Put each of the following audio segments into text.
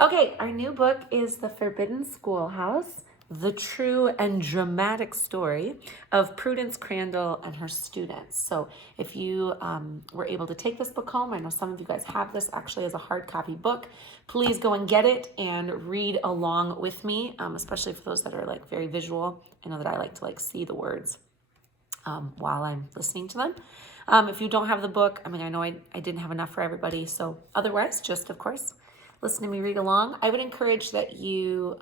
Okay, our new book is The Forbidden Schoolhouse, the true and dramatic story of Prudence Crandall and her students. So if you were able to take this book home, I know some of you guys have this actually as a hard copy book, please go and get it and read along with me, especially for those that are like very visual. I know that I like to like see the words while I'm listening to them. If you don't have the book, I know I didn't have enough for everybody, so otherwise, just of course, listen to me read along. I would encourage that you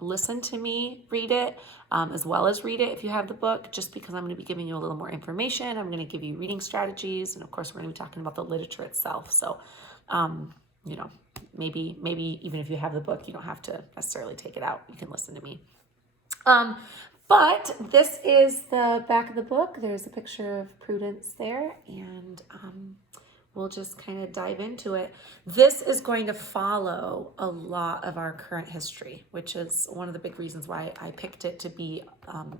listen to me read it as well as read it if you have the book, just because I'm going to be giving you a little more information. I'm going to give you reading strategies, and of course, we're going to be talking about the literature itself. So, maybe even if you have the book, you don't have to necessarily take it out. You can listen to me. But this is the back of the book. There's a picture of Prudence there, and we'll just kind of dive into it. This is going to follow a lot of our current history, which is one of the big reasons why I picked it to be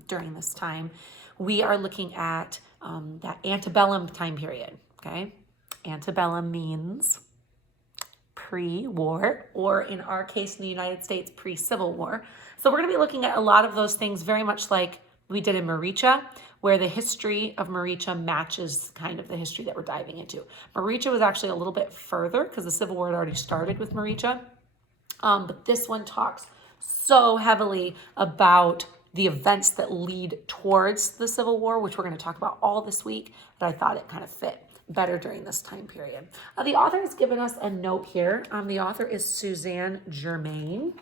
during this time. We are looking at that antebellum time period, okay? Antebellum means pre-war, or in our case in the United States, pre-Civil War. So we're going to be looking at a lot of those things very much like we did in Maricha, where the history of Maricha matches kind of the history that we're diving into. Maricha was actually a little bit further because the Civil War had already started with Maricha. But this one talks so heavily about the events that lead towards the Civil War, which we're going to talk about all this week, that I thought it kind of fit better during this time period. The author has given us a note here. The author is Suzanne Germain,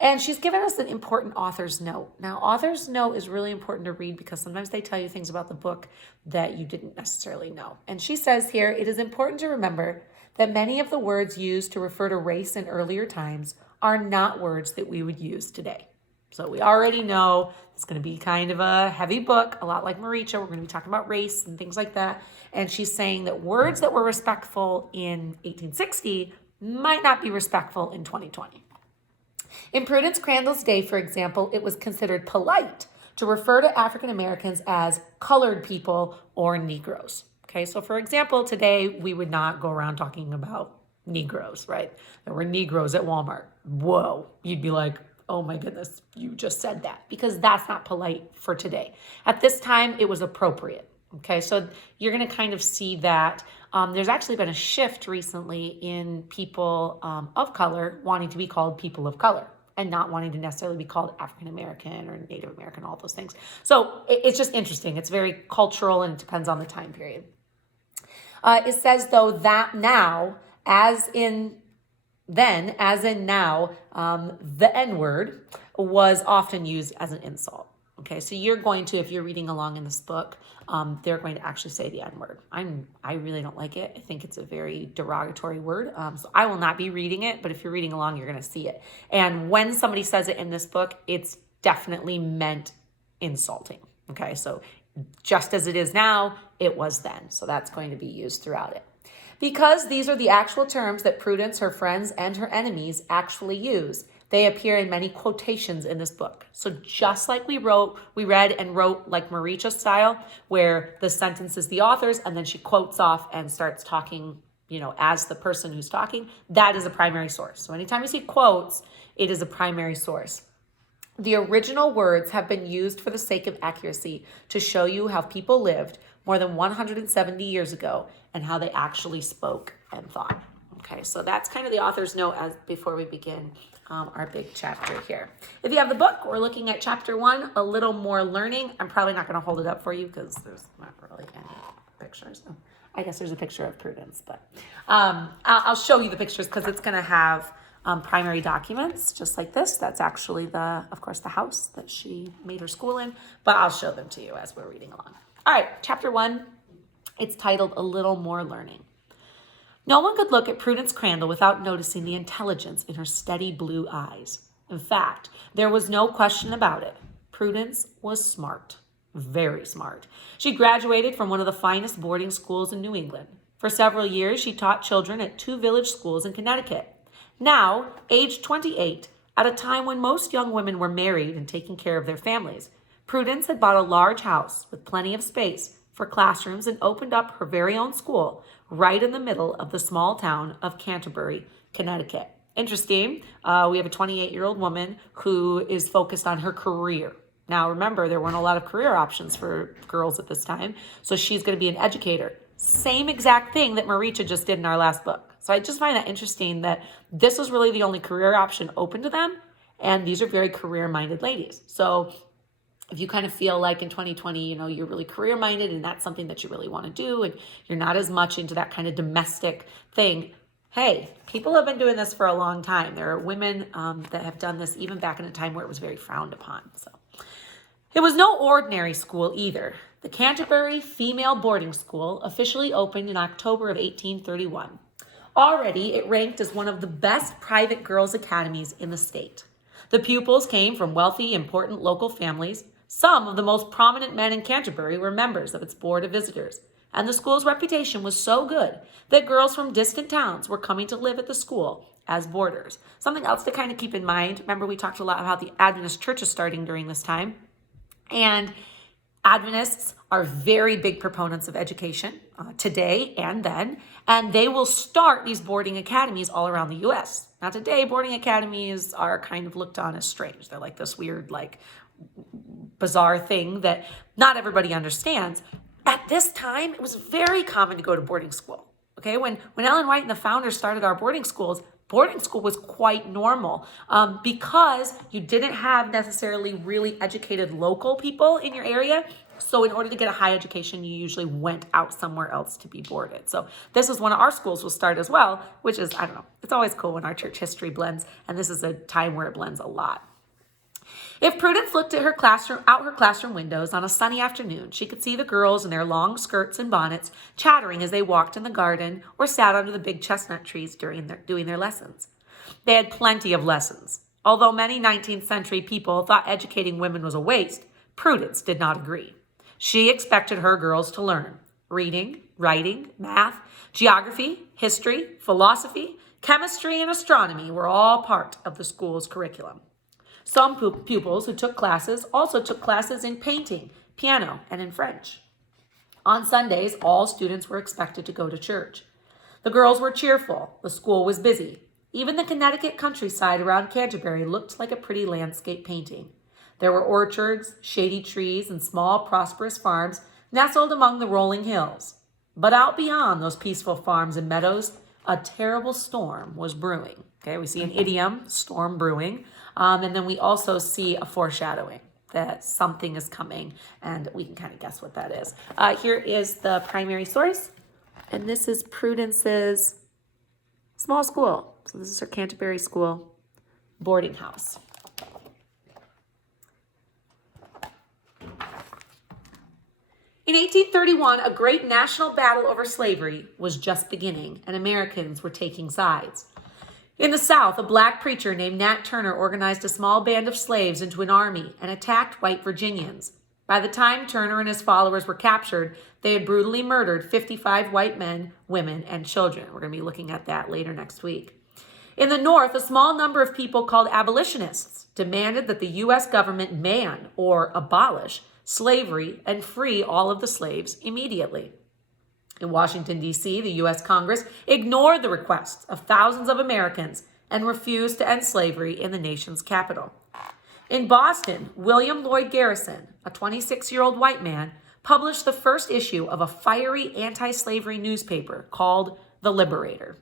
and she's given us an important author's note. Now, author's note is really important to read because sometimes they tell you things about the book that you didn't necessarily know. And she says here, it is important to remember that many of the words used to refer to race in earlier times are not words that we would use today. So we already know it's going to be kind of a heavy book, a lot like Maricha. We're going to be talking about race and things like that. And she's saying that words that were respectful in 1860 might not be respectful in 2020. In Prudence Crandall's day, for example, it was considered polite to refer to African Americans as colored people or Negroes. Okay, so for example, today we would not go around talking about Negroes, right? There were Negroes at Walmart. Whoa, you'd be like, oh my goodness, you just said that, because that's not polite for today. At this time, it was appropriate. Okay, so you're going to kind of see that there's actually been a shift recently in people of color wanting to be called people of color and not wanting to necessarily be called African American or Native American, all those things. So it's just interesting. It's very cultural and it depends on the time period. It says, though, that now, as in now, the N-word was often used as an insult. Okay, so you're going to, if you're reading along in this book, they're going to actually say the N-word. I really don't like it. I think it's a very derogatory word. So I will not be reading it, but if you're reading along, you're going to see it. And when somebody says it in this book, it's definitely meant insulting. Okay, so just as it is now, it was then. So that's going to be used throughout it. Because these are the actual terms that Prudence, her friends, and her enemies actually use, they appear in many quotations in this book. So just like we read and wrote like Maricha style, where the sentence is the author's and then she quotes off and starts talking, as the person who's talking, that is a primary source. So anytime you see quotes, it is a primary source. The original words have been used for the sake of accuracy to show you how people lived more than 170 years ago and how they actually spoke and thought. Okay, so that's kind of the author's note before we begin our big chapter here. If you have the book, we're looking at chapter 1, a little more learning. I'm probably not going to hold it up for you because there's not really any pictures. So I guess there's a picture of Prudence, but I'll show you the pictures because it's going to have primary documents just like this. That's actually of course, the house that she made her school in, but I'll show them to you as we're reading along. All right, chapter 1, it's titled A Little More Learning. No one could look at Prudence Crandall without noticing the intelligence in her steady blue eyes. In fact, there was no question about it. Prudence was smart, very smart. She graduated from one of the finest boarding schools in New England. For several years, she taught children at 2 village schools in Connecticut. Now, aged 28, at a time when most young women were married and taking care of their families, Prudence had bought a large house with plenty of space for classrooms and opened up her very own school right in the middle of the small town of Canterbury, Connecticut. Interesting. We have a 28-year-old woman who is focused on her career. Now, remember, there weren't a lot of career options for girls at this time, so she's going to be an educator. Same exact thing that Maricha just did in our last book. So I just find that interesting that this was really the only career option open to them, and these are very career-minded ladies. So if you kind of feel like in 2020, you're really career-minded and that's something that you really want to do, and you're not as much into that kind of domestic thing, hey, people have been doing this for a long time. There are women that have done this even back in a time where it was very frowned upon. So it was no ordinary school either. The Canterbury Female Boarding School officially opened in October of 1831. Already, it ranked as one of the best private girls' academies in the state. The pupils came from wealthy, important local families. Some of the most prominent men in Canterbury were members of its board of visitors, and the school's reputation was so good that girls from distant towns were coming to live at the school as boarders. Something else to kind of keep in mind, remember we talked a lot about the Adventist churches starting during this time, and Adventists are very big proponents of education today and then, and they will start these boarding academies all around the U.S. Now today, boarding academies are kind of looked on as strange. They're like this weird, bizarre thing that not everybody understands. At this time, it was very common to go to boarding school. Okay, when Ellen White and the founders started our boarding school was quite normal because you didn't have necessarily really educated local people in your area. So in order to get a high education, you usually went out somewhere else to be boarded. So this is when our schools will start as well, which is, I don't know, it's always cool when our church history blends, and this is a time where it blends a lot. If Prudence looked at her classroom windows on a sunny afternoon, she could see the girls in their long skirts and bonnets chattering as they walked in the garden or sat under the big chestnut trees doing their lessons. They had plenty of lessons. Although many 19th century people thought educating women was a waste, Prudence did not agree. She expected her girls to learn reading, writing, math, geography, history, philosophy, chemistry, and astronomy were all part of the school's curriculum. Some pupils who took classes also took classes in painting, piano, and in French. On Sundays, all students were expected to go to church. The girls were cheerful. The school was busy. Even the Connecticut countryside around Canterbury looked like a pretty landscape painting. There were orchards, shady trees, and small, prosperous farms nestled among the rolling hills. But out beyond those peaceful farms and meadows, a terrible storm was brewing. Okay, we see an idiom, storm brewing. And then we also see a foreshadowing that something is coming, and we can kind of guess what that is. Here is the primary source, and this is Prudence's small school. So this is her Canterbury School boarding house. In 1831, a great national battle over slavery was just beginning, and Americans were taking sides. In the South, a black preacher named Nat Turner organized a small band of slaves into an army and attacked white Virginians. By the time Turner and his followers were captured, they had brutally murdered 55 white men, women, and children. We're going to be looking at that later next week. In the North, a small number of people called abolitionists demanded that the U.S. government ban or abolish slavery and free all of the slaves immediately. In Washington, D.C., the U.S. Congress ignored the requests of thousands of Americans and refused to end slavery in the nation's capital. In Boston, William Lloyd Garrison, a 26-year-old white man, published the first issue of a fiery anti-slavery newspaper called The Liberator.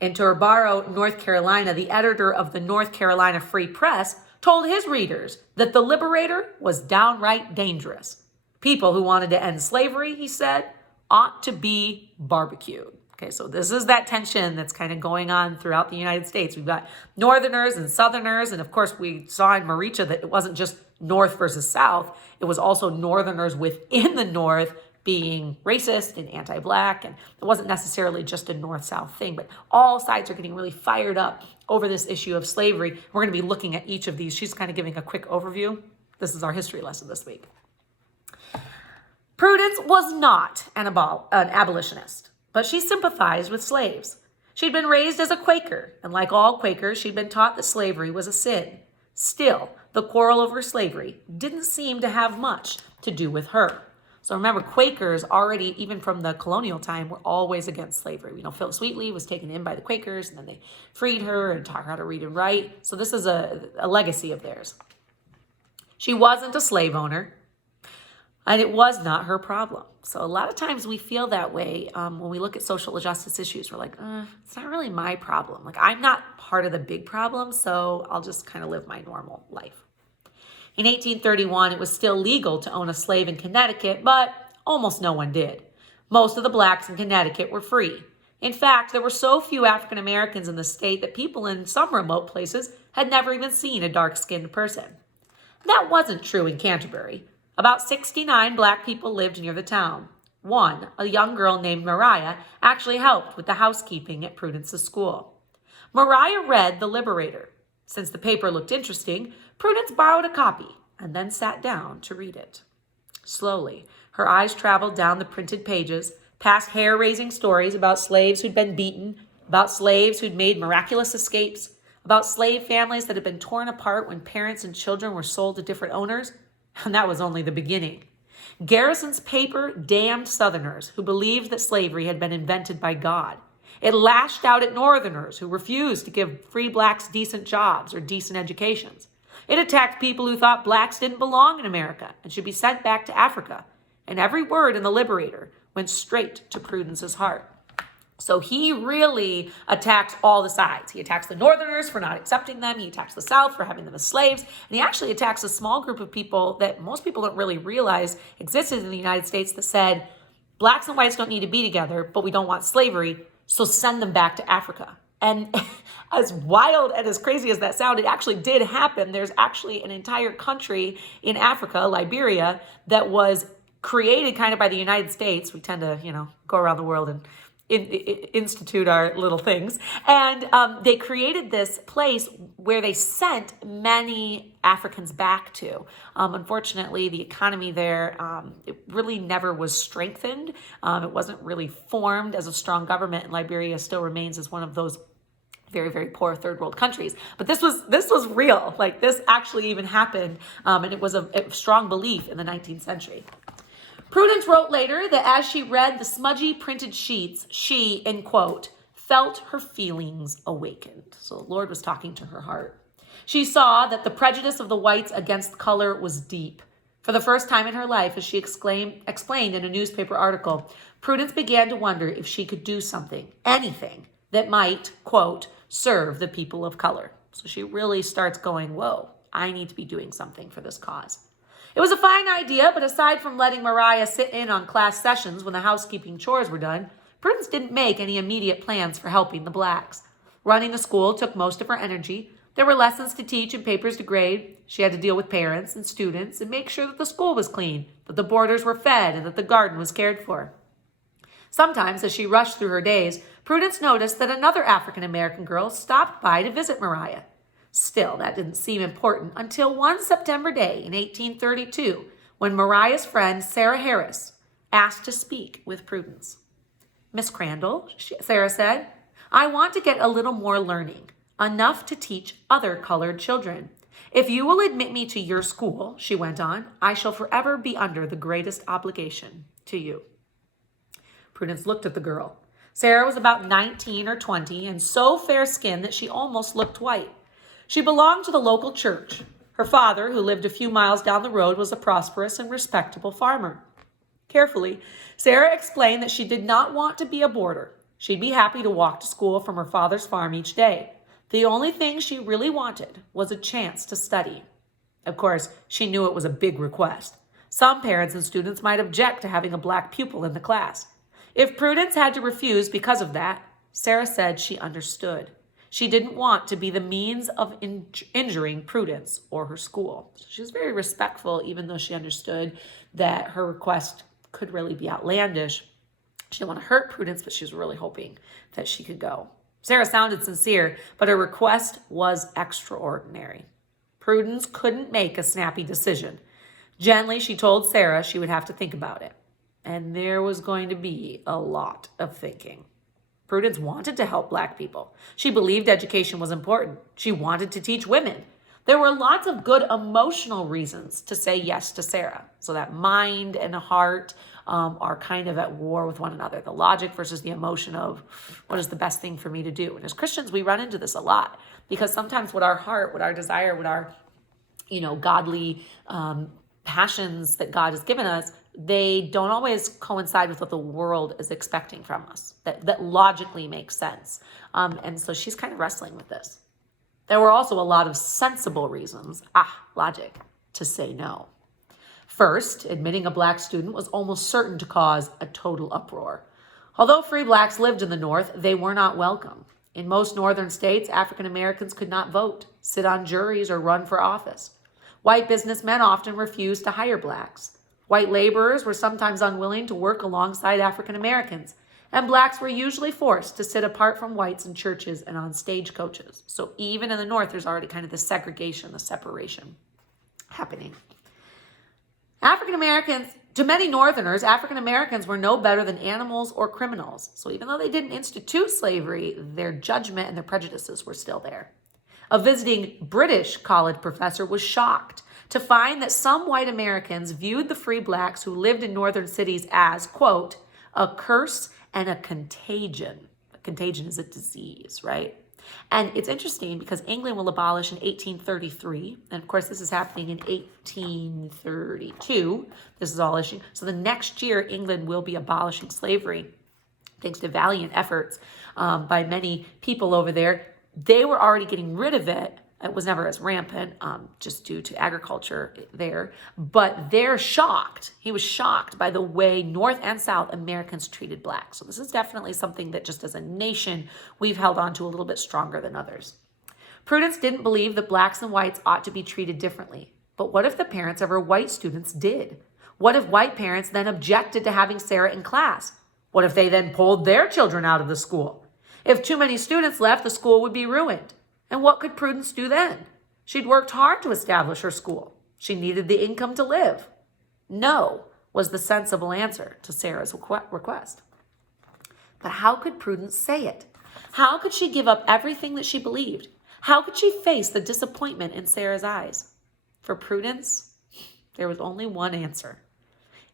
In Tarboro, North Carolina, the editor of the North Carolina Free Press told his readers that The Liberator was downright dangerous. People who wanted to end slavery, he said, ought to be barbecued. Okay, so this is that tension that's kind of going on throughout the United States. We've got Northerners and Southerners, and of course we saw in Maricha that it wasn't just North versus South, it was also Northerners within the North being racist and anti-Black, and it wasn't necessarily just a North-South thing, but all sides are getting really fired up over this issue of slavery. We're going to be looking at each of these. She's kind of giving a quick overview. This is our history lesson this week. Prudence was not an abolitionist, but she sympathized with slaves. She'd been raised as a Quaker, and like all Quakers, she'd been taught that slavery was a sin. Still, the quarrel over slavery didn't seem to have much to do with her. So remember, Quakers already, even from the colonial time, were always against slavery. You know, Phyllis Wheatley was taken in by the Quakers, and then they freed her and taught her how to read and write. So this is a legacy of theirs. She wasn't a slave owner, and it was not her problem. So a lot of times we feel that way when we look at social justice issues. We're like, it's not really my problem. Like, I'm not part of the big problem, so I'll just kind of live my normal life. In 1831, it was still legal to own a slave in Connecticut, but almost no one did. Most of the blacks in Connecticut were free. In fact, there were so few African Americans in the state that people in some remote places had never even seen a dark-skinned person. That wasn't true in Canterbury. About 69 black people lived near the town. One, a young girl named Mariah, actually helped with the housekeeping at Prudence's school. Mariah read The Liberator. Since the paper looked interesting, Prudence borrowed a copy and then sat down to read it. Slowly, her eyes traveled down the printed pages, past hair-raising stories about slaves who'd been beaten, about slaves who'd made miraculous escapes, about slave families that had been torn apart when parents and children were sold to different owners. And that was only the beginning. Garrison's paper damned Southerners who believed that slavery had been invented by God. It lashed out at Northerners who refused to give free blacks decent jobs or decent educations. It attacked people who thought blacks didn't belong in America and should be sent back to Africa. And every word in The Liberator went straight to Prudence's heart. So he really attacks all the sides. He attacks the Northerners for not accepting them. He attacks the South for having them as slaves. And he actually attacks a small group of people that most people don't really realize existed in the United States that said, blacks and whites don't need to be together, but we don't want slavery, so send them back to Africa. And as wild and as crazy as that sounded, it actually did happen. There's actually an entire country in Africa, Liberia, that was created kind of by the United States. We tend to, go around the world and institute our little things. And they created this place where they sent many Africans back to. Unfortunately, the economy there, it really never was strengthened. It wasn't really formed as a strong government, and Liberia still remains as one of those very, very poor third world countries. But this was real. Like, this actually even happened, and it was a strong belief in the 19th century. Prudence wrote later that as she read the smudgy printed sheets, she, in quote, felt her feelings awakened. So the Lord was talking to her heart. She saw that the prejudice of the whites against color was deep. For the first time in her life, as she explained in a newspaper article, Prudence began to wonder if she could do something, anything, that might, quote, serve the people of color. So she really starts going, whoa, I need to be doing something for this cause. It was a fine idea, but aside from letting Mariah sit in on class sessions when the housekeeping chores were done, Prudence didn't make any immediate plans for helping the blacks. Running the school took most of her energy. There were lessons to teach and papers to grade. She had to deal with parents and students and make sure that the school was clean, that the boarders were fed, and that the garden was cared for. Sometimes, as she rushed through her days, Prudence noticed that another African-American girl stopped by to visit Mariah. Still, that didn't seem important until one September day in 1832, when Mariah's friend Sarah Harris asked to speak with Prudence. Miss Crandall, Sarah said, I want to get a little more learning, enough to teach other colored children. If you will admit me to your school, she went on, I shall forever be under the greatest obligation to you. Prudence looked at the girl. Sarah was about 19 or 20 and so fair-skinned that she almost looked white. She belonged to the local church. Her father, who lived a few miles down the road, was a prosperous and respectable farmer. Carefully, Sarah explained that she did not want to be a boarder. She'd be happy to walk to school from her father's farm each day. The only thing she really wanted was a chance to study. Of course, she knew it was a big request. Some parents and students might object to having a black pupil in the class. If Prudence had to refuse because of that, Sarah said she understood. She didn't want to be the means of injuring Prudence or her school. She was very respectful, even though she understood that her request could really be outlandish. She didn't want to hurt Prudence, but she was really hoping that she could go. Sarah sounded sincere, but her request was extraordinary. Prudence couldn't make a snappy decision. Gently, she told Sarah she would have to think about it. And there was going to be a lot of thinking. Prudence wanted to help black people. She believed education was important. She wanted to teach women. There were lots of good emotional reasons to say yes to Sarah. So that mind and heart are kind of at war with one another. The logic versus the emotion of what is the best thing for me to do. And as Christians, we run into this a lot because sometimes what our heart, what our desire, what our godly passions that God has given us, they don't always coincide with what the world is expecting from us. That logically makes sense. And so she's kind of wrestling with this. There were also a lot of sensible reasons, logic, to say no. First, admitting a black student was almost certain to cause a total uproar. Although free blacks lived in the North, they were not welcome. In most northern states, African Americans could not vote, sit on juries, or run for office. White businessmen often refused to hire blacks. White laborers were sometimes unwilling to work alongside African Americans, and blacks were usually forced to sit apart from whites in churches and on stagecoaches. So even in the North, there's already kind of the segregation, the separation happening. African Americans, to many Northerners, African Americans were no better than animals or criminals. So even though they didn't institute slavery, their judgment and their prejudices were still there. A visiting British college professor was shocked to find that some white Americans viewed the free blacks who lived in northern cities as, quote, a curse and a contagion. A contagion is a disease, right? And it's interesting because England will abolish in 1833. And of course, this is happening in 1832. This is all issued. So the next year, England will be abolishing slavery, thanks to valiant efforts by many people over there. They were already getting rid of it. It was never as rampant, just due to agriculture there. But they're shocked. He was shocked by the way North and South Americans treated blacks. So this is definitely something that just as a nation, we've held on to a little bit stronger than others. Prudence didn't believe that blacks and whites ought to be treated differently. But what if the parents of her white students did? What if white parents then objected to having Sarah in class? What if they then pulled their children out of the school? If too many students left, the school would be ruined. And what could Prudence do then? She'd worked hard to establish her school. She needed the income to live. No was the sensible answer to Sarah's request. But how could Prudence say it? How could she give up everything that she believed? How could she face the disappointment in Sarah's eyes? For Prudence, there was only one answer.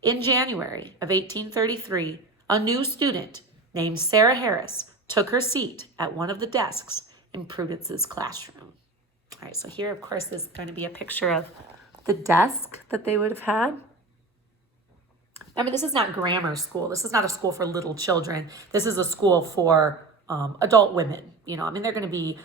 In January of 1833, a new student named Sarah Harris took her seat at one of the desks in Prudence's classroom. All right, so here, of course, is going to be a picture of the desk that they would have had. I mean, this is not grammar school. This is not a school for little children. This is a school for adult women. They're going to be,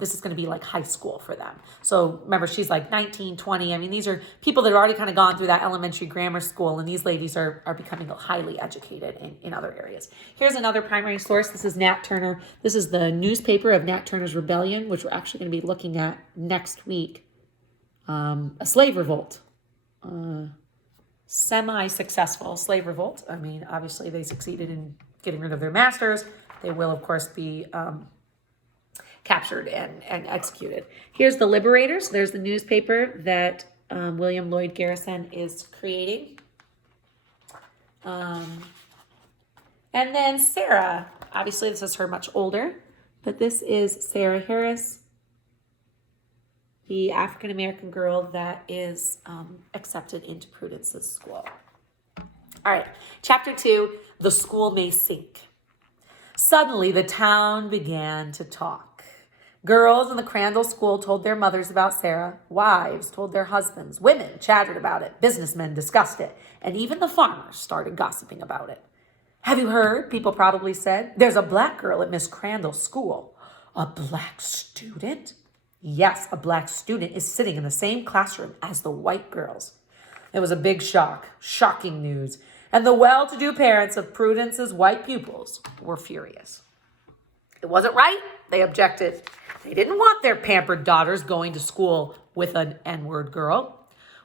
this is going to be like high school for them. So remember, she's like 19, 20. I mean, these are people that have already kind of gone through that elementary grammar school, and these ladies are becoming highly educated in other areas. Here's another primary source. This is Nat Turner. This is the newspaper of Nat Turner's Rebellion, which we're actually going to be looking at next week. A slave revolt. Semi-successful slave revolt. I mean, obviously they succeeded in getting rid of their masters. They will, of course, be captured and executed. Here's the Liberators. There's the newspaper that William Lloyd Garrison is creating. And then Sarah. Obviously, this is her much older, but this is Sarah Harris, the African-American girl that is accepted into Prudence's school. All right, chapter 2, the school may sink. Suddenly, the town began to talk. Girls in the Crandall school told their mothers about Sarah. Wives told their husbands. Women chattered about it. Businessmen discussed it. And even the farmers started gossiping about it. Have you heard? People probably said. There's a black girl at Miss Crandall's school. A black student? Yes, a black student is sitting in the same classroom as the white girls. It was a big shock, shocking news. And the well-to-do parents of Prudence's white pupils were furious. It wasn't right, they objected. They didn't want their pampered daughters going to school with an N-word girl.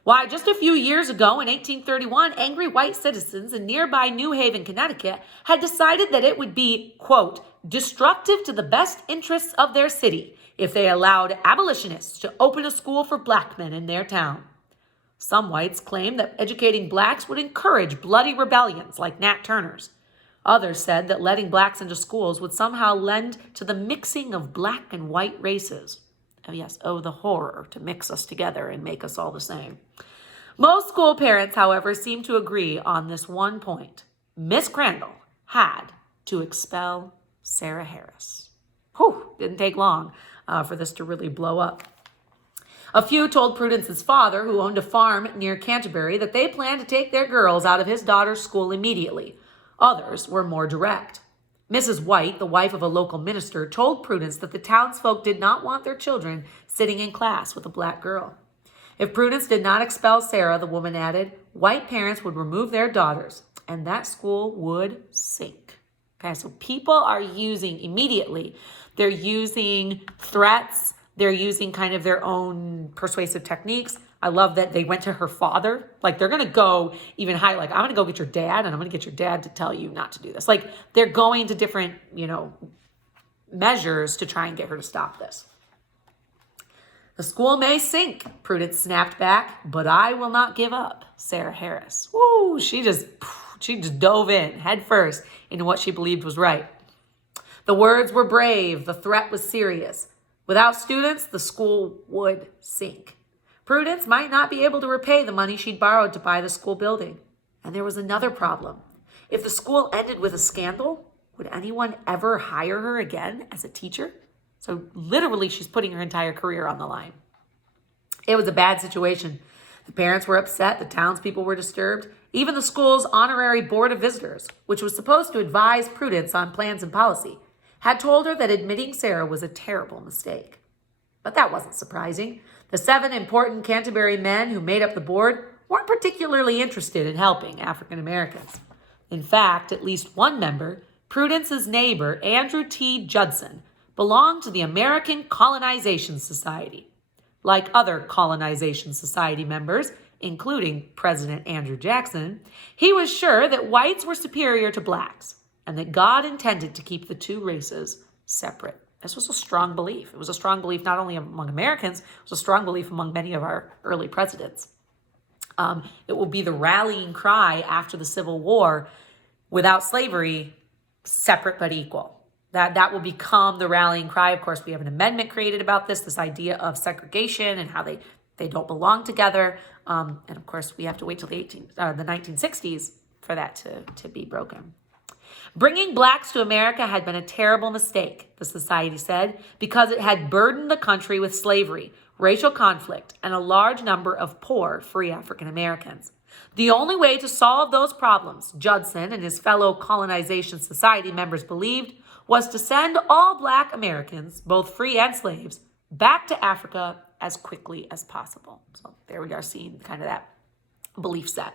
Why, just a few years ago in 1831, angry white citizens in nearby New Haven, Connecticut, had decided that it would be, quote, destructive to the best interests of their city if they allowed abolitionists to open a school for black men in their town. Some whites claimed that educating blacks would encourage bloody rebellions like Nat Turner's. Others said that letting blacks into schools would somehow lend to the mixing of black and white races. Oh yes, oh the horror to mix us together and make us all the same. Most school parents, however, seem to agree on this one point. Miss Crandall had to expel Sarah Harris. Whew, didn't take long for this to really blow up. A few told Prudence's father, who owned a farm near Canterbury, that they planned to take their girls out of his daughter's school immediately. Others were more direct. Mrs. White, the wife of a local minister, told Prudence that the townsfolk did not want their children sitting in class with a black girl. If Prudence did not expel Sarah, the woman added, white parents would remove their daughters, and that school would sink. Okay, so people are using immediately, they're using threats, they're using kind of their own persuasive techniques. I love that they went to her father. Like, they're going to go even higher. Like, I'm going to go get your dad, and I'm going to get your dad to tell you not to do this. Like, they're going to different, measures to try and get her to stop this. The school may sink, Prudence snapped back, but I will not give up, Sarah Harris. Woo, she just dove in head first into what she believed was right. The words were brave. The threat was serious. Without students, the school would sink. Prudence might not be able to repay the money she'd borrowed to buy the school building. And there was another problem. If the school ended with a scandal, would anyone ever hire her again as a teacher? So literally, she's putting her entire career on the line. It was a bad situation. The parents were upset. The townspeople were disturbed. Even the school's honorary board of visitors, which was supposed to advise Prudence on plans and policy, had told her that admitting Sarah was a terrible mistake. But that wasn't surprising. The 7 important Canterbury men who made up the board weren't particularly interested in helping African Americans. In fact, at least one member, Prudence's neighbor, Andrew T. Judson, belonged to the American Colonization Society. Like other Colonization Society members, including President Andrew Jackson, he was sure that whites were superior to blacks and that God intended to keep the two races separate. This was a strong belief. It was a strong belief not only among Americans, it was a strong belief among many of our early presidents. It will be the rallying cry after the Civil War: without slavery, separate but equal. That will become the rallying cry. Of course, we have an amendment created about this idea of segregation and how they don't belong together. And of course, we have to wait till the 1960s for that to be broken. Bringing blacks to America had been a terrible mistake, the society said, because it had burdened the country with slavery, racial conflict, and a large number of poor, free African Americans. The only way to solve those problems, Judson and his fellow Colonization Society members believed, was to send all black Americans, both free and slaves, back to Africa as quickly as possible. So there we are seeing kind of that belief set.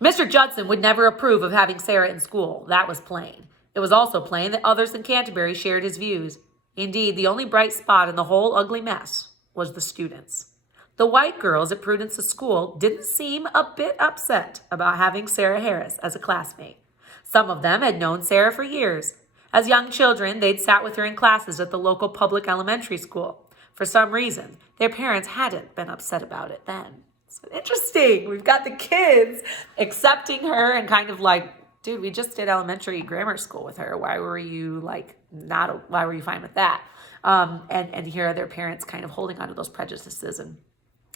Mr. Judson would never approve of having Sarah in school. That was plain. It was also plain that others in Canterbury shared his views. Indeed, the only bright spot in the whole ugly mess was the students. The white girls at Prudence's school didn't seem a bit upset about having Sarah Harris as a classmate. Some of them had known Sarah for years. As young children, they'd sat with her in classes at the local public elementary school. For some reason, their parents hadn't been upset about it then. So interesting. We've got the kids accepting her and kind of like, dude, we just did elementary grammar school with her. Why were you why were you fine with that? And here are their parents kind of holding on to those prejudices and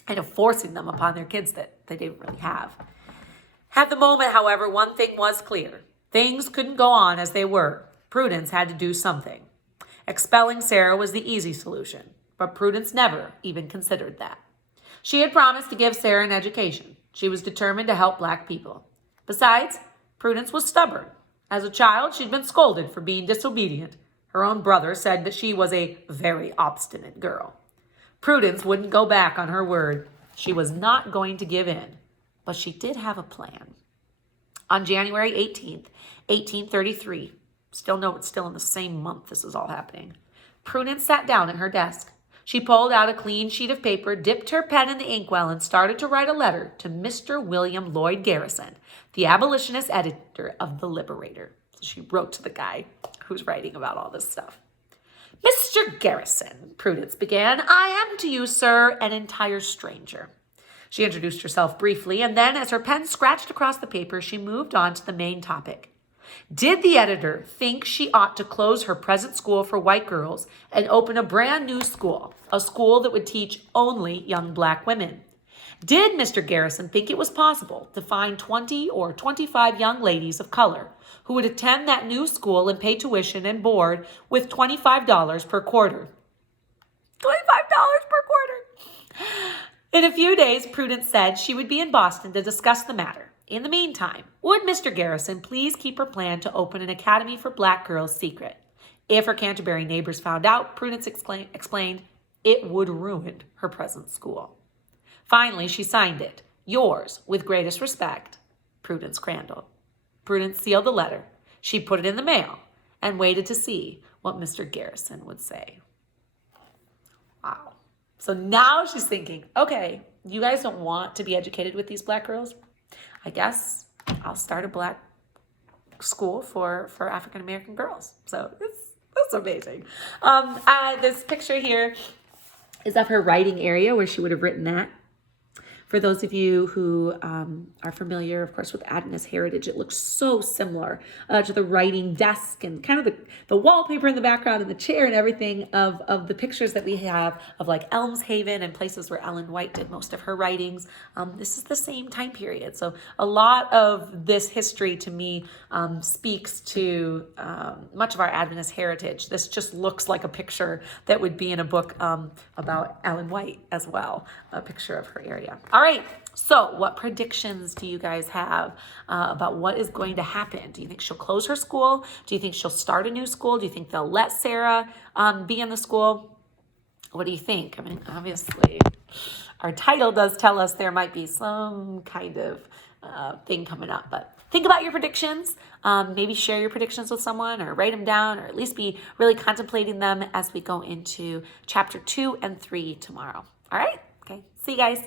kind of forcing them upon their kids that they didn't really have. At the moment, however, one thing was clear. Things couldn't go on as they were. Prudence had to do something. Expelling Sarah was the easy solution, but Prudence never even considered that. She had promised to give Sarah an education. She was determined to help black people. Besides, Prudence was stubborn. As a child, she'd been scolded for being disobedient. Her own brother said that she was a very obstinate girl. Prudence wouldn't go back on her word. She was not going to give in, but she did have a plan. On January 18th, 1833, it's still in the same month this is all happening, Prudence sat down at her desk. She pulled out a clean sheet of paper, dipped her pen in the inkwell, and started to write a letter to Mr. William Lloyd Garrison, the abolitionist editor of The Liberator. So she wrote to the guy who's writing about all this stuff. Mr. Garrison, Prudence began, I am to you, sir, an entire stranger. She introduced herself briefly, and then, as her pen scratched across the paper, she moved on to the main topic. Did the editor think she ought to close her present school for white girls and open a brand new school, a school that would teach only young black women? Did Mr. Garrison think it was possible to find 20 or 25 young ladies of color who would attend that new school and pay tuition and board with $25 per quarter? $25 per quarter. In a few days, Prudence said she would be in Boston to discuss the matter. In the meantime, would Mr. Garrison please keep her plan to open an academy for black girls secret? If her Canterbury neighbors found out, Prudence explained, it would ruin her present school. Finally, she signed it. Yours, with greatest respect, Prudence Crandall. Prudence sealed the letter. She put it in the mail and waited to see what Mr. Garrison would say. Wow. So now she's thinking, okay, you guys don't want to be educated with these black girls? I guess I'll start a black school for African-American girls. So that's amazing. This picture here is of her writing area where she would have written that. For those of you who are familiar, of course, with Adventist heritage, it looks so similar to the writing desk and kind of the wallpaper in the background and the chair and everything of the pictures that we have of like Elmshaven and places where Ellen White did most of her writings. This is the same time period. So a lot of this history to me speaks to much of our Adventist heritage. This just looks like a picture that would be in a book about Ellen White as well, a picture of her area. All right, so what predictions do you guys have about what is going to happen? Do you think she'll close her school? Do you think she'll start a new school? Do you think they'll let Sarah be in the school? What do you think? I mean, obviously, our title does tell us there might be some kind of thing coming up, but think about your predictions. Maybe share your predictions with someone or write them down, or at least be really contemplating them as we go into chapter 2 and 3 tomorrow. All right? Okay, see you guys.